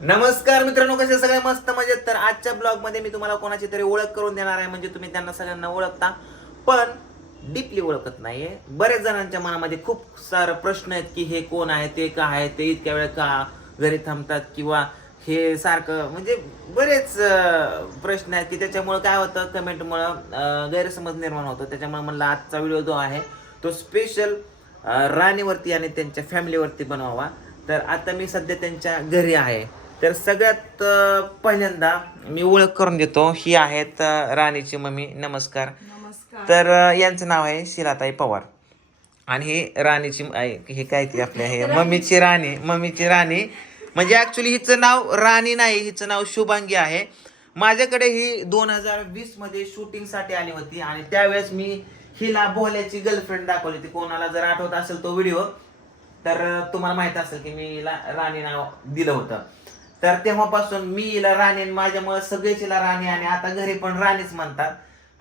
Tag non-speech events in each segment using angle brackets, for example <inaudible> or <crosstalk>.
नमस्कार मित्रांनो कसे सगळे मस्त मजेत. तर आजच्या ब्लॉगमध्ये मी तुम्हाला कोणाची तरी ओळख करून देणार आहे म्हणजे तुम्ही त्यांना सगळ्यांना ओळखता. पण डीपली ओळखत नाहीये. बरेच जणांच्या मनामध्ये खूप सारे प्रश्न आहेत की हे कोण आहे ते का आहे ते इतक्या वेळ का घरी थांबतात किंवा हे सारखं म्हणजे बरेच प्रश्न आहेत की त्याच्यामुळं काय होतं? कमेंटमुळं गैरसमज निर्माण होतो. त्याच्यामुळे म्हणलं आजचा व्हिडिओ जो आहे तो स्पेशल राणीवरती आणि त्यांच्या फॅमिलीवरती बनवावा. तर आता मी सध्या त्यांच्या घरी आहे. तर सगळ्यात पहिल्यांदा मी ओळख करून देतो ही आहेत राणीची मम्मी. नमस्कार. तर यांचं नाव आहे शिलाताई पवार. आणि ही राणीची हे काय ती आपल्या हे मम्मीची राणी मम्मीची राणी. म्हणजे ऍक्च्युली हिचं नाव राणी नाही हिचं नाव शुभांगी आहे. माझ्याकडे ही दोन हजार वीसमध्ये शूटिंगसाठी आली होती आणि त्यावेळेस मी हिला बोल्याची गर्लफ्रेंड दाखवली होती. कोणाला जर आठवत असेल तो व्हिडिओ तर तुम्हाला माहीत असेल की मी हिला राणी नाव दिलं होतं. तर तेव्हापासून मी हिला राणी आणि माझ्यामुळे सगळेच हिला राणी आणि आता घरी पण राणीच म्हणतात.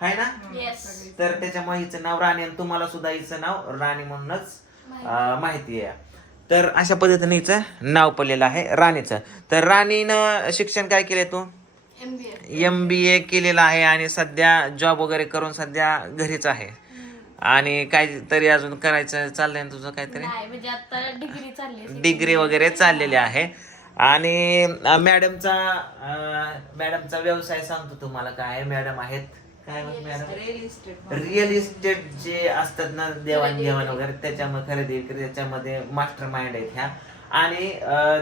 आहे ना? येस तर त्याच्यामुळे हिचं नाव राणी आणि तुम्हाला सुद्धा हिचं नाव राणी म्हणूनच अं, माहिती आहे. तर अशा पद्धतीने हिचं नाव पडलेलं आहे राणीचं. तर राणीनं शिक्षण काय केलंय तू? एमबीए एम बी ए केलेलं आहे आणि सध्या जॉब वगैरे करून सध्या घरीच आहे. आणि काहीतरी अजून करायचं चाललंय ना तुझं काहीतरी? नाही म्हणजे आता डिग्री चालली. डिग्री वगैरे चाललेली आहे. आणि मॅडमचा मॅडमचा व्यवसाय सांगतो तुम्हाला काय आहे मॅडम आहेत. काय मॅडम. रिअल इस्टेट जे असतात ना देवाणघेवाण वगैरे. त्याच्यामध्ये खरेदी विक्री त्याच्यामध्ये मास्टर माइंड आहेत ह्या. आणि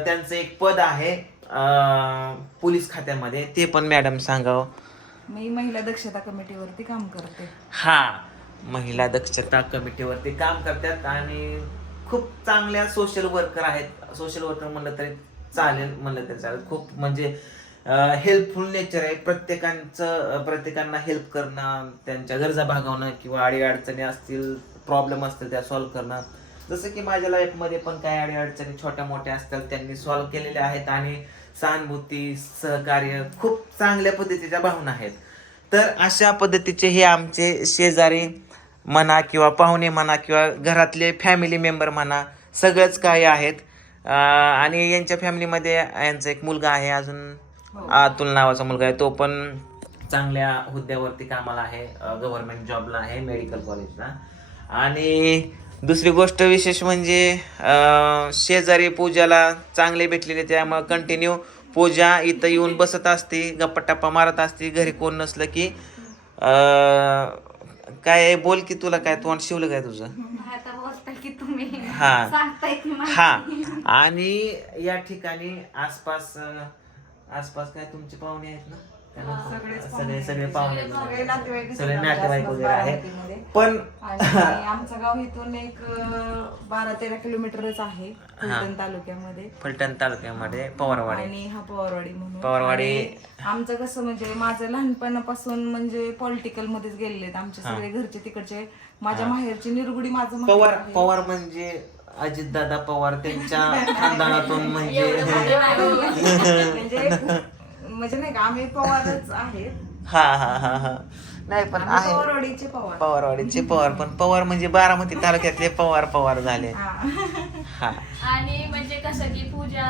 त्यांचं एक पद आहे पोलीस खात्यामध्ये. ते पण मॅडम सांगावं. मी महिला दक्षता कमिटीवरती काम करते. हा महिला दक्षता कमिटीवरती काम करतात. आणि खूप चांगल्या सोशल वर्कर आहेत. सोशल वर्कर म्हणलं तरी चालेल म्हणलं तरी चालेल. खूप म्हणजे हेल्पफुल नेचर आहे. प्रत्येकांचं प्रत्येकांना हेल्प करणं त्यांच्या गरजा भागवणं किंवा अडीअडचणी असतील प्रॉब्लेम असतील त्या सॉल्व्ह करणं. जसं की माझ्या लाईफमध्ये पण काही अडीअडचणी छोट्या मोठ्या असतात त्यांनी सॉल्व्ह केलेल्या आहेत आणि सहानुभूती सहकार्य खूप चांगल्या पद्धतीच्या भावना आहेत. तर अशा पद्धतीचे हे आमचे शेजारी म्हणा किंवा पाहुणे म्हणा किंवा घरातले फॅमिली मेंबर म्हणा सगळंच काही आहेत. आणि यांच्या फॅमिलीमध्ये यांचा एक मुलगा आहे अजून. अतुल नावाचा मुलगा आहे. तो पण चांगल्या हुद्द्यावरती कामाला आहे. गव्हर्नमेंट जॉबला आहे मेडिकल कॉलेजला आणि दुसरी गोष्ट विशेष म्हणजे शेजारी पूजाला चांगले भेटलेले त्यामुळे कंटिन्यू पूजा इथं येऊन बसत असते गप्पा टप्पा मारत असते. घरी कोण नसलं की काय बोल की तुला काय? तोंड शिवलं काय तुझं आता बोलताय की तुम्ही हा. हा. आणि या ठिकाणी आसपास अं, आसपास काय तुमचे पाहुणे आहेत ना? सगळे सगळे पाहुणे सगळे नातेवाईक सगळे नातेवाईक वगैरे आहेत. बारामतीमध्ये. पण आमचं गाव इथून एक बारा तेरा किलोमीटरच आहे फलटण तालुक्यामध्ये. फलटण तालुक्यामध्ये पवारवाडी. आणि हा पवारवाडी म्हणून. पवारवाडी. आमचं कसं म्हणजे माझं लहानपणापासून म्हणजे पॉलिटिकल मध्येच गेलेले आहेत आमचे सगळे घरचे तिकडचे. माझ्या माहेरची निरगुडी माझं पवार आहे. पवार म्हणजे अजितदादा पवार त्यांच्या खानदानातून <laughs> म्हणजे <laughs> म्हणजे नाही का आम्ही पवारच आहेत. हा हा हा हा. नाही पण आम्ही आहे. पवारवाडीचे पवार. पवारवाडीचे पवार पण पवार म्हणजे बारामती तालुक्यातले पवार पवार झाले. हा. आणि म्हणजे कसं की पूजा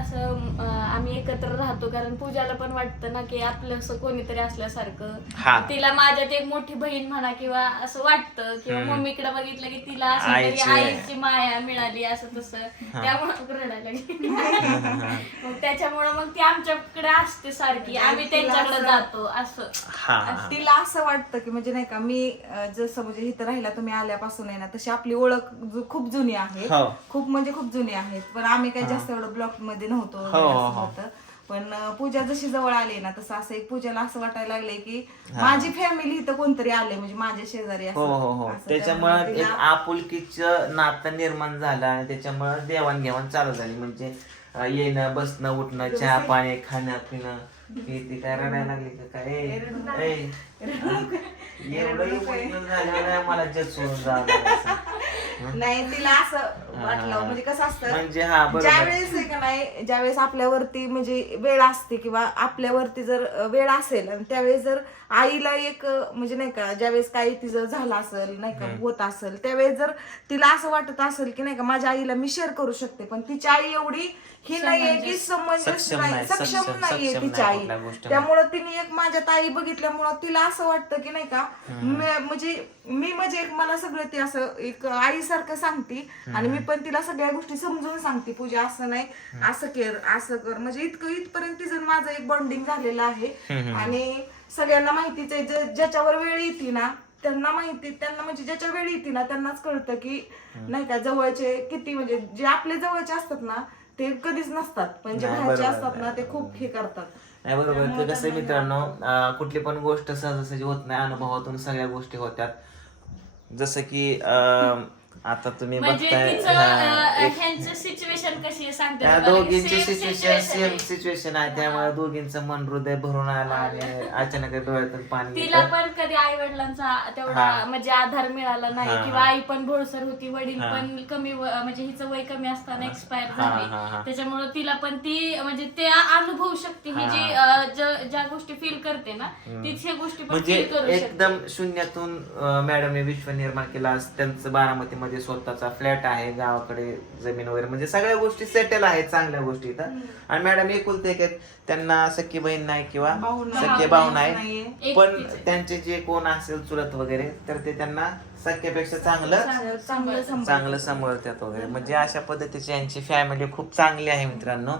असं अं, आम्ही एकत्र राहतो कारण पूजाला पण वाटतं ना की आपलं असं कोणीतरी हा. असल्यासारखं तिला माझ्यात एक मोठी बहीण म्हणा किंवा असं वाटतं किंवा मम्मीकडे बघितलं की तिला असं तरी आईची- माया मिळाली असं तसं. त्यामुळे रडायला लागली. <laughs> मग त्याच्यामुळे मग ती आमच्याकडे असते सारखी. आम्ही त्यांच्याकडे जातो असं. हा. तिला असं वाटतं की म्हणजे नाही का मी अं, जसं म्हणजे इथं राहिला तुम्ही आल्यापासून आहे ना तशी आपली ओळख जु- खूप जुनी आहे. हो. खूप म्हणजे खूप जुनी आहेत पण आम्ही काही जास्त एवढं ब्लॉकमध्ये नव्हतो हो, वगैरे हो, असं हो. होतं पण अं, पूजा जशी जवळ आली ना तसं असं एक पूजाला असं वाटायला लागले की माझी फॅमिली इथं कोणतरी आले म्हणजे माझ्या शेजारी असं. हो हो हो. असं त्याच्यामुळं त्यामुळे एक तिला- आपुलकीचं नातं निर्माण झालं आणि त्याच्यामुळं देवाणघेवाण चालू झाली. म्हणजे अं, येणं बसणं उठणं चहा पाणी खाणं पिणं. ती ती काय रडायला लागली का? काय? ए, ए, एवढं emotional झालं नाही मला जग सोडून जावं लागायचं. नाही तिला असं वाटलं. म्हणजे कसं असतं म्हणजे हा बरोबर. ज्यावेळेस आहे का नाही ज्यावेळेस आपल्यावरती म्हणजे वेळ असते किंवा आपल्यावरती जर अ, वेळ असेल आणि त्यावेळेस जर आईला एक अ, म्हणजे नाही का ज्यावेळेस काही तिचं झालं असेल नाही का होत असेल त्यावेळेस जर तिला असं वाटत असेल की नाही का माझ्या आईला मी शेअर करू शकते पण तिची आई एवढी ही नाहीये की समंजस सक्षम नाही नाही, सक्षम सक्षम- नाहीये सक्षम तिची नाही आई. कुठल्या गोष्टीमध्ये. त्यामुळं तिने एक माझ्या ताई बघितल्यामुळं तिला असं वाटतं की नाही का मी- म्हणजे मी म्हणजे एक मला सगळं ते असं एक आईसारखं सांगते आणि मी पण तिला सगळ्या गोष्टी समजून सांगते पूजा असं नाही असं कर असं कर. म्हणजे इतकं इथपर्यंत तिचं माझं एक बॉन्डिंग झालेलं आहे. आणि सगळ्यांना माहितीच आहे जे- ज्याच्यावर वेळ येते ना त्यांना माहिती त्यांना म्हणजे ज्याच्या वेळ येते ना त्यांनाच कळतं की नाही का जवळचे किती म्हणजे जे आपले जवळचे असतात ना ते कधीच नसतात. पण जे बाहेरचे असतात ना. ते खूप हे करतात. नाही बरोबर. ते कसं आहे मित्रांनो अं, कुठली पण गोष्ट सहजासहजी होत नाही अनुभवातून सगळ्या गोष्टी होत्यात जसं की अं, आता तुम्ही म्हणजे बघताय तिचं हा, अं, एक- ह्यांचं सिच्युएशन कशी आहे सांगते त्या तुम्हाला. दोघींची Same सिच्युएशन situation सेम आहे. सिच्युएशन आहे त्यामुळे दोघींचं मन हृदय भरून आलं आणि अचानक डोळ्यातून पाणी तिला येतं. पण कधी आई वडिलांचा तेवढा हा. म्हणजे आधार मिळाला नाही हा, किंवा हा. आई पण भोळसर होती वडील हा. पण कमी व- म्हणजे हिचं वय कमी असताना एक्सपायर हा, हा, झाले. त्याच्यामुळे तिला पण ती म्हणजे ते अनुभवू शकते ही हा. जी अं, ज- ज्या गोष्टी फील करते ना तीच ह्या गोष्टी पण म्हणजे फील करू शकते एकदम शून्यातून मॅडमने विश्व निर्माण केला त्यांचं बारामतीमध्ये स्वतःचा फ्लॅट आहे गावाकडे जमीन वगैरे म्हणजे सगळ्या गोष्टी सेटल आहेत चांगल्या गोष्टी इथं. आणि मॅडम एकुलते एक आहेत, त्यांना सख्खी बहीण नाही किंवा. सख्खे भाऊ नाही. पण. त्यांचे जे कोण असेल चुलत वगैरे तर ते त्यांना सख्यापेक्षा चांगलं चांगलं चांगलं सांभाळ चांगलं सांभाळतात वगैरे. म्हणजे अशा पद्धतीची यांची फॅमिली खूप चांगली आहे मित्रांनो.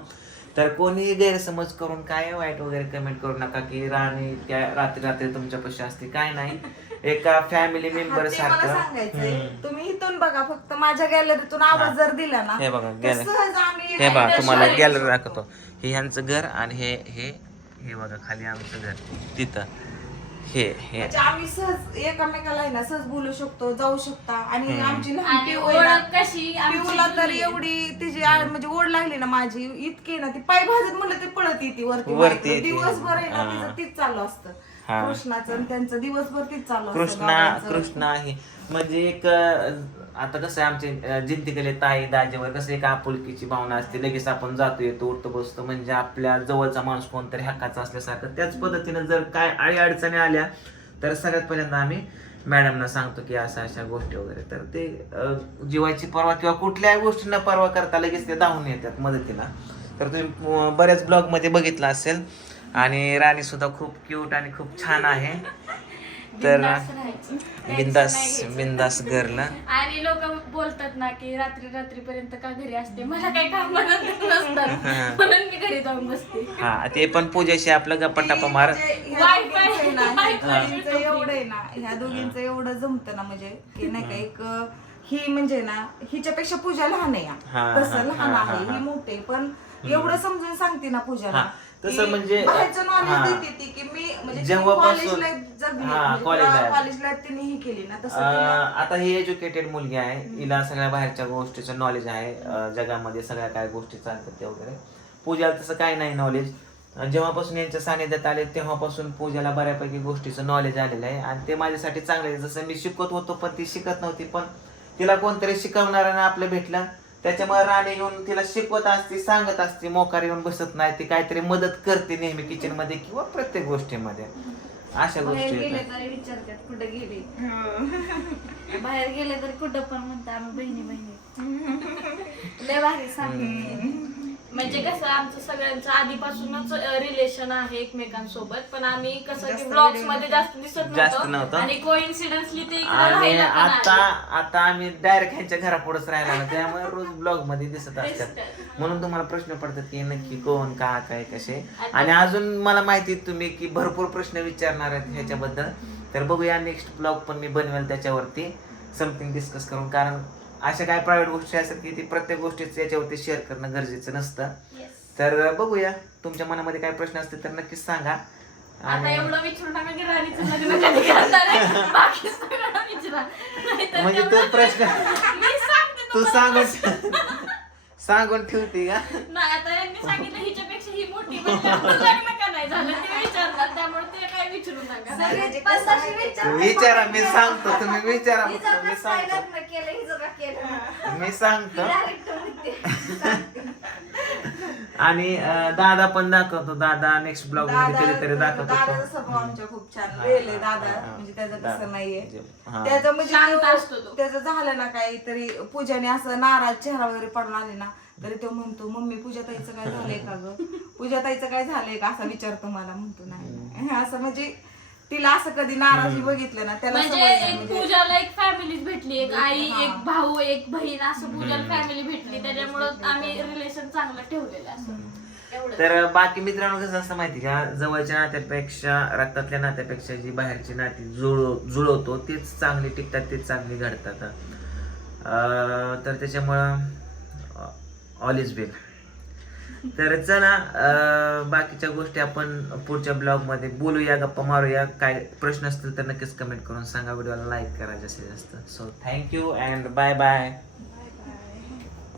तर कोणीही गैरसमज करून काय वाईट वगैरे कमेंट करू नका की राणी त्या रात्री रात्री तुमच्यापाशी असते काय नाही. <laughs> एका फॅमिली मेंबर ते मला सारखं. सांगायचंय. तुम्ही इथून बघा फक्त माझ्या गॅलरीतून आवाज जर दिला ना हे बघा, तर gallery. सहज आम्ही हे बघा तुम्हाला गॅलरी दाखवतो. हे ह्यांचं घर आणि हे हे हे बघा खाली आमचं घर. तिथं. हे हे म्हणजे आम्ही सहज एकमेकाला आहे ना सहज बोलू शकतो जाऊ शकता आणि आमची लहान आणि पिऊ आहे ना, ओळख कशी आमची पिऊला तर. एवढी तिची आ- म्हणजे ओढ लागली ना माझी इतकी ना ती पाय भाजत म्हणलं ते पळत येते वरती वरती. येते. दिवसभर आहे ना हा. तिचं तीच चालू असतं हा. कृष्णाचं आणि त्यांचं दिवसभर तीच चालू असतं कृष्णा गावाचं. कृष्णा आहे म्हणजे एक अं, आता कसं आहे आमचे जिंतीकडे ताई दाजेवर कसं एक आपुलकीची भावना असते लगेच आपण जातो येतो उठतो बसतो म्हणजे आपल्या जवळचा माणूस कोणतरी हक्काचा असल्यासारखं. त्याच पद्धतीनं जर काय आळी अडचणी आल्या तर सगळ्यात पहिल्यांदा आम्ही मॅडमना सांगतो की अशा अशा गोष्टी वगैरे. तर ते अं, जीवाची पर्वा किंवा कुठल्याही गोष्टींना पर्वा करता लगेच ते धावून येतात मदतीला. तर तुम्ही बऱ्याच ब्लॉगमध्ये बघितलं असेल. आणि राणी सुद्धा खूप क्यूट आणि खूप छान आहे. तर. बिंदास. बिंदास गर्ल आणि लोक बोलतात ना की रात्री रात्रीपर्यंत का घरी असते मला काही काम नसतात म्हणून मी घरी जाऊन बसते हा ते पण पूजेशी आपलं गप्पा टप्पा मार म्हणजे एवढं आहे ना ह्या दोघींचं एवढं जमतं ना म्हणजे की नाही का एक ही म्हणजे ना हिच्यापेक्षा पूजा लहान आहे हा. तसं लहान आहे हा. मोठे पण एवढं समजून सांगते ना पूजाला तसं म्हणजे, बाहेरचं. नॉलेज देते ती की मी म्हणजे जेव्हापासून- हा, म्हणजे college पुन्हा life. college life तिने ही केली ना तसं अं, तिला आता ही एज्युकेटेड मुलगी आहे. हिला सगळ्या बाहेरच्या गोष्टीचं नॉलेज आहे. अं, जगामध्ये सगळ्या काय गोष्टी चालतात ते वगैरे. पूजाला तसं काही नाही नॉलेज जेव्हापासून यांच्या सानिध्यात आले तेव्हापासून पूजाला बऱ्यापैकी गोष्टीचं नॉलेज आलेलं आहे. आणि ते माझ्यासाठी चांगलं आहे. जसं मी शिकत होतो पण ती शिकत नव्हती पण तिला कोणतरी शिकवणाऱ्यानं आपलं भेटलं. त्याच्यामुळे राणी येऊन तिला शिकवत असते सांगत असते मोकार येऊन बसत नाही. ती काहीतरी मदत करते नेहमी किचनमध्ये किंवा प्रत्येक गोष्टीमध्ये. अशा बाहेर गोष्टी गेले आहेत. तरी विचारतात कुठं गेली. बाहेर गेले तरी कुठं पण म्हणतात आम्ही बहिणी बहिणी <laughs> लय भारी सांगते म्हणजे कसं आमचं सगळ्यांचं आधीपासूनच रिलेशन आहे एकमेकांसोबत. पण आम्ही कसं की ब्लॉग्समध्ये जास्त दिसत जास्त नव्हतं. नव्हतं. आणि कोइन्सिडन्सली ते इकडे आणि राहायला पण आता. आता आम्ही डायरेक्ट ह्यांच्या घरापुढेच राहिला ना त्यामुळे रोज ब्लॉगमध्ये दिसत असतात. म्हणून तुम्हाला प्रश्न पडतात की नक्की कोण का काय कसे? आणि अजून मला माहिती आहे तुम्ही की भरपूर प्रश्न विचारणार आहेत ह्याच्याबद्दल. तर बघूया नेक्स्ट ब्लॉग पण मी बनवेल त्याच्यावरती. समथिंग डिस्कस करून. कारण अशा काय प्रायव्हेट गोष्टी असतात की ती प्रत्येक गोष्टीच याच्यावरती शेअर करणं गरजेचं नसतं. तर बघूया. तुमच्या मनामध्ये काय प्रश्न असतील तर नक्कीच सांगा. आता आणि म्हणजे तो प्रश्न तू सांगून सांगून ठेवते का? नाही झालं ते विचारणार त्यामुळे ते काय विचारू नका सगळे पन्नाशी विचारू विचारा मी सांगतो तुम्ही विचारा हिचं मी कसं काय सांगतो लग्न केलं हिचं का केलं मी सांगतो डायरेक्ट म्हणते आणि अं, दादा पण दाखवतो दादा नेक्स्ट ब्लॉगमध्ये कधीतरी दाखवतो दादाचा तो. स्वभाव आमच्या खूप छान रेल आहे हा, दादा हा. म्हणजे त्याचं दादा. तसं नाहीये म्हणजे, हा. त्याचं म्हणजे शांत तो- असतो तो. त्याचं झालं ना काहीतरी पूजाने असं नाराज चेहरा वगैरे पडून आले ना तरी तो म्हणतो मम्मी पूजा ताईचं काय झालंय का ग? पूजा ताईचं काय झालंय का? असा विचारतो मला म्हणतो नाही <laughs> असं म्हणजे तिला असं कधी नाराजी बघितलं ना त्याला म्हणजे एक म्हणजे. पूजाला एक फॅमिलीच भेटली एक आई हा. एक भाऊ एक बहीण असं पूजाला फॅमिली भेटली. त्याच्यामुळं आम्ही रिलेशन चांगलं ठेवलेलं असं. एवढं तर बाकी मित्रांनो कसं असतं माहिती का? जवळच्या नात्यापेक्षा रक्तातल्या नात्यापेक्षा जी बाहेरची नाती जुळ जुळवतो तेच चांगली टिकतात तेच चांगली घडतात. अं, तर त्याच्यामुळं ऑल इज वेल तर चला बाकीच्या गोष्टी आपण पुढच्या ब्लॉगमध्ये बोलूया गप्पा मारूया. काय प्रश्न असतील तर नक्कीच कमेंट करून सांगा. व्हिडिओला लाईक करा जास्तीत जास्त. So thank you and bye bye